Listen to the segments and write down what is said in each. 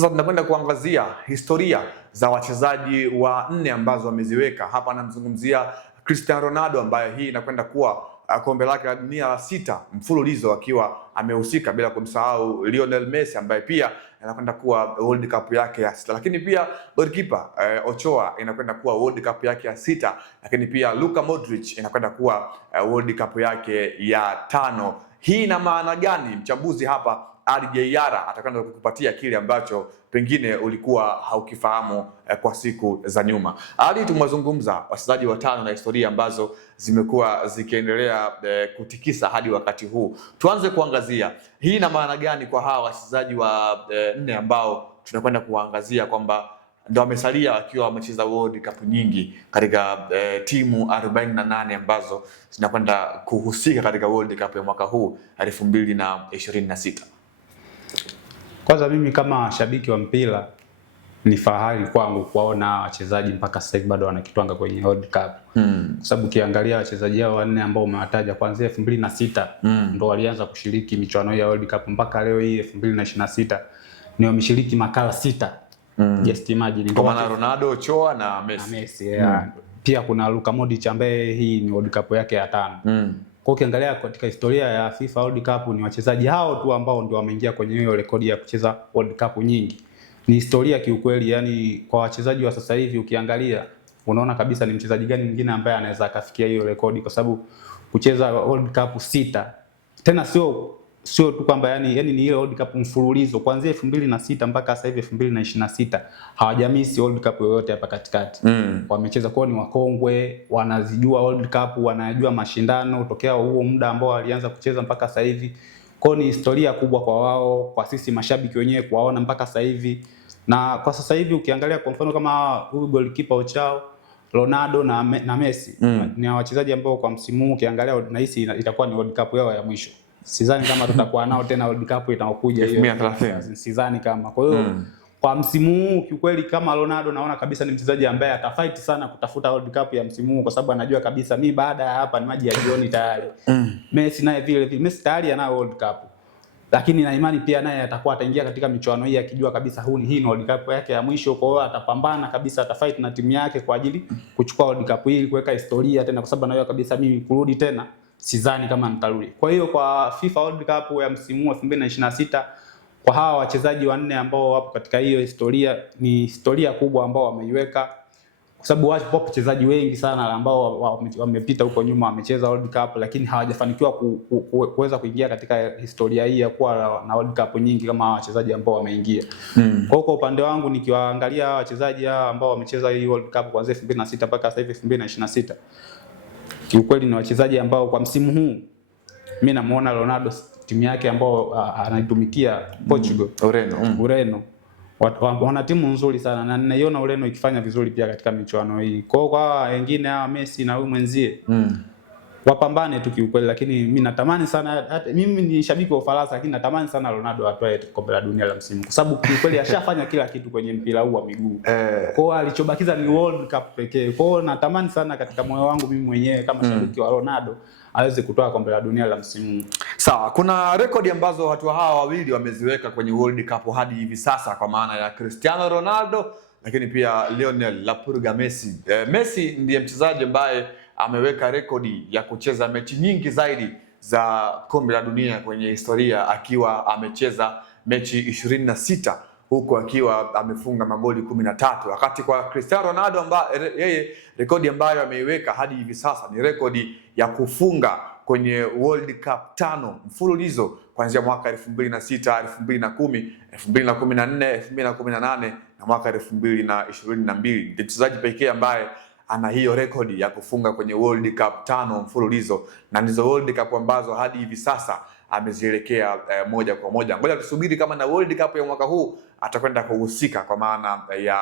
Sasa tunakwenda kuangazia historia za wachezaji wa 4 ambazo wameziweka hapa. Namzungumzia Cristiano Ronaldo ambaye hii inakwenda kuwa kombe lake la dunia la 6 mfululizo akiwa amehusika, bila kumsahau Lionel Messi ambaye pia inakwenda kuwa World Cup yake ya 6. Lakini pia goalkeeper Ochoa inakwenda kuwa World Cup yake ya 6, lakini pia Luka Modric inakwenda kuwa World Cup yake ya 5. Hii ina maana gani? Mchambuzi hapa RJ Yara atakwenda kukupatia kile ambacho pengine ulikuwa haukifahamu kwa siku za nyuma. Hadi tumewazungumza wachezaji watano na historia ambazo zimekuwa zikiendelea kutikisa hadi wakati huu. Tuanze kuangazia hii ina maana gani kwa hawa wachezaji wa 4 ambao tunakwenda kuangazia kwamba ndio wamesalia wakiwa wamecheza World Cup nyingi katika timu 48 ambazo zinakwenda kuhusika katika World Cup ya mwaka huu 2026. Kwanza mimi kama shabiki wa mpira ni fahari kwangu kuwaona wachezaji mpaka sasa hivi bado wanakitwanga kwenye World Cup. Kwa sababu ukiangalia wachezaji hao 4 ambao umewataja kuanzia 2006 ndo walianza kushiriki michuano ya World Cup mpaka leo hii 2026 ni wameshiriki makala 6. Just imagine. Kwa maana Ronaldo, Ochoa na Messi. Pia kuna Luka Modric ambaye hii ni World Cup yake ya 5. Kwa ukiangalia katika historia ya FIFA World Cup ni wachezaji hao tu ambao ndio wameingia kwenye hiyo rekodi ya kucheza World Cup nyingi. Ni historia kiukweli, yani kwa wachezaji wa sasa hivi ukiangalia unaona kabisa ni mchezaji gani mwingine ambaye anaweza akafikia hiyo rekodi, kwa sababu kucheza World Cup 6 tena sio tu kwamba yani ni ile World Cup mfululizo kuanzia 2006 mpaka sasa hivi 2026 hawajamisi World Cup yoyote hapa katikati. Wamecheza kwao, ni wakongwe, wanazijua World Cup, wanajua mashindano tokea huo muda ambao walianza kucheza mpaka sasa hivi. Kwao ni historia kubwa kwa wao, kwa sisi mashabiki wenyewe kuwaona mpaka sasa hivi. Na kwa sasa hivi ukiangalia kwa mfano kama huyu goalkeeper Ochoa, Ronaldo na Messi ni wachezaji ambao kwa msimu huu ukiangalia nahisi itakuwa ni World Cup yao ya mwisho. Sidhani kama tutakuwa nao tena World Cup itakuja hiyo 2030. Sidhani kama. Kwa hiyo kwa msimu huu kiukweli kama Ronaldo naona kabisa ni mchezaji ambaye atafight sana kutafuta World Cup ya msimu huu, kwa sababu anajua kabisa mimi baada ya hapa ni maji ya jioni tayari. Messi naye vile Messi tayari ana World Cup. Lakini na imani pia naye atakuwa ataingia katika michuano hii akijua kabisa hii ni World Cup yake ya mwisho. Kwa hiyo atapambana kabisa, atafight na timu yake kwa ajili kuchukua World Cup hii, kuweka historia tena, kwa sababu anajua kabisa mimi kurudi tena sidhani kama nitarudi. Kwa hiyo kwa FIFA World Cup ya msimu wa 2026 kwa hawa wachezaji 4 ambao wapo katika hiyo historia, ni historia kubwa ambao wameiweka, kwa sababu wapo wachezaji wengi sana ambao wamepita huko nyuma wamecheza World Cup lakini hawajafanikiwa kuweza kuingia katika historia hii ya kuwa na World Cup nyingi kama wachezaji ambao wameingia. Kwa upande wangu nikiwaangalia wachezaji hao ambao wamecheza hii World Cup kuanzia 2006 mpaka sasa hivi 2026, kiukweli ni wachezaji ambao kwa msimu huu mimi namuona Ronaldo timu yake ambao anaitumikia Portugal, Ureno wana timu nzuri sana na ninaiona Ureno ikifanya vizuri pia katika michuano hii. Kwa wengine hawa Messi na huyu mwenzie wapambane tu kiukweli, lakini mimi natamani sana, mimi ni shabiki wa Ufaransa lakini natamani sana Ronaldo atoe kombe la dunia la msimu, kwa sababu kiukweli ashafanya kila kitu kwenye mpira huu wa miguu. Kwa hiyo alichobakiza ni World Cup pekee. Kwa hiyo natamani sana katika moyo wangu mimi mwenyewe kama shabiki wa Ronaldo aweze kutoa kombe la dunia la msimu. Sawa, kuna rekodi ambazo watu hawa wawili wameziweka kwenye World Cup hadi hivi sasa, kwa maana ya Cristiano Ronaldo lakini pia Lionel La Purga Messi. Messi ndiye mchezaji ambaye ameweka rekodi ya kucheza mechi nyingi zaidi za kombe la dunia kwenye historia, akiwa amecheza mechi 26 huko akiwa amefunga magoli 13, wakati kwa Cristiano Ronaldo ambaye yeye rekodi ambayo ameiweka hadi hivi sasa ni rekodi ya kufunga kwenye World Cup 5 mfululizo kuanzia mwaka 2006, 2010, 2014, 2018 na mwaka 2022. Ni mchezaji pekee ambaye ana hiyo rekodi ya kufunga kwenye World Cup 5 mfululizo, na ndizo World Cup ambazo hadi hivi sasa amezielekea moja kwa moja. Ngoja tusubiri kama na World Cup ya mwaka huu atakwenda kuhusika kwa maana ya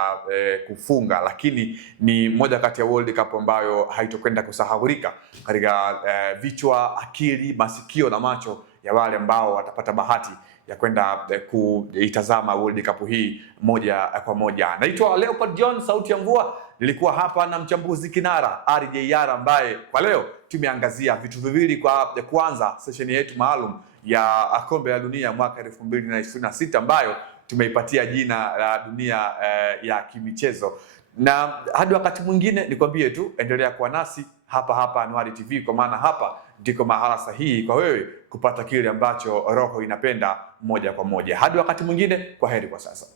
kufunga, lakini ni moja kati ya World Cup ambayo haitokwenda kusahaulika katika vichwa, akili, masikio na macho ya wale ambao watapata bahati ya kwenda kuitazama World Cup hii moja kwa moja. Naitwa Leopard John, sauti ya mvua. Nilikuwa hapa na mchambuzi kinara RJ Yara ambaye kwa leo tumeangazia vitu viwili. Kwa kwanza session yetu maalum ya kombe la dunia mwaka 2026 ambayo tumeipatia jina la dunia ya kimichezo. Na hadi wakati mwingine nikwambie tu, endelea kuwa nasi hapa hapa Anuari TV, kwa maana hapa ndiko mahala sahihi kwa wewe kupata kile ambacho roho inapenda moja kwa moja. Hadi wakati mwingine, kwa heri kwa sasa.